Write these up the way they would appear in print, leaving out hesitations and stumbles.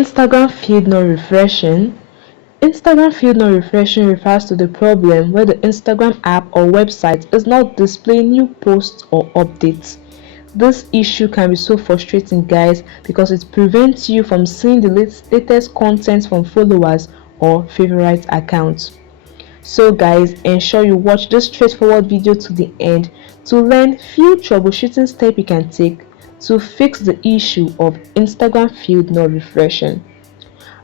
Instagram feed not refreshing. Instagram feed not refreshing refers to the problem where the Instagram app or website is not displaying new posts or updates. This issue can be so frustrating, guys, because it prevents you from seeing the latest content from followers or favorite accounts. So guys, ensure you watch this straightforward video to the end to learn few troubleshooting steps you can take to fix the issue of Instagram feed not refreshing.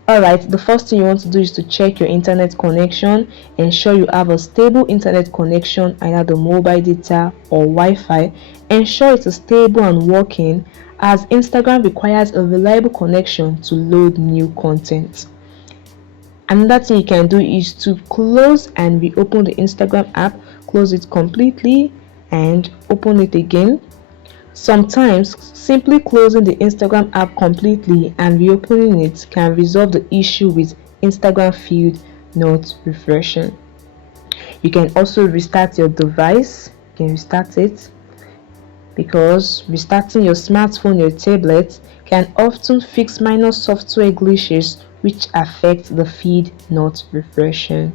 Alright, the first thing you want to do is to check your internet connection. Ensure you have a stable internet connection, either the mobile data or Wi-Fi. Ensure it is stable and working, as Instagram requires a reliable connection to load new content. Another thing you can do is to close and reopen the Instagram app. Close it completely and open it again. Sometimes simply closing the Instagram app completely and reopening it can resolve the issue with Instagram feed not refreshing. You can also restart your device. You can restart it, because restarting your smartphone or tablet can often fix minor software glitches which affect the feed not refreshing.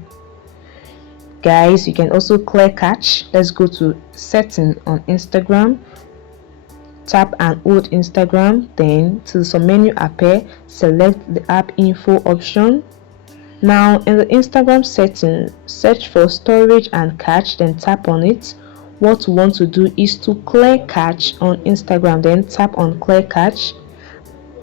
Guys, you can also clear cache. Let's go to setting on Instagram. Tap and hold Instagram, then to some menu appear, select the app info option. Now in the Instagram setting, search for storage and cache, then tap on it. What you want to do is to clear cache on Instagram, then tap on clear cache.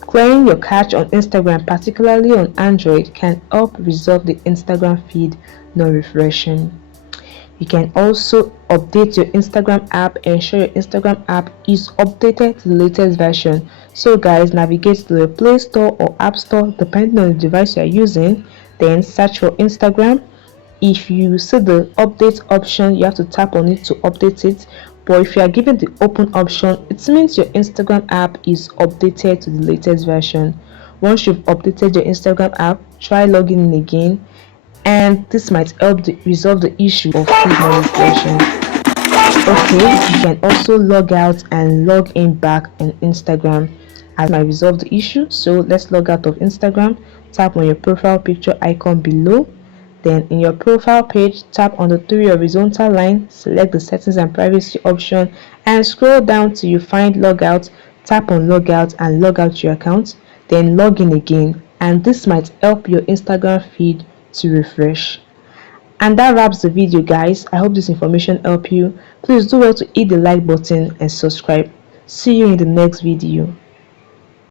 Clearing your cache on Instagram, particularly on Android, can help resolve the Instagram feed not refreshing. You can also update your Instagram app. Ensure your Instagram app is updated to the latest version. So guys, navigate to the Play Store or App Store depending on the device you are using, then search for Instagram. If you see the update option, you have to tap on it to update it. But if you are given the open option, it means your Instagram app is updated to the latest version. Once you've updated your Instagram app, try logging in again, and this might help resolve the issue of feed not refreshing. Okay, you can also log out and log in back on Instagram, as might resolve the issue. So let's log out of Instagram. Tap on your profile picture icon below. Then in your profile page, tap on the three horizontal lines, select the settings and privacy option, and scroll down till you find logout. Tap on logout and log out your account, then log in again, and this might help your Instagram feed to refresh. And that wraps the video, guys. I hope this information helped you. Please do well to hit the like button and subscribe. See you in the next video.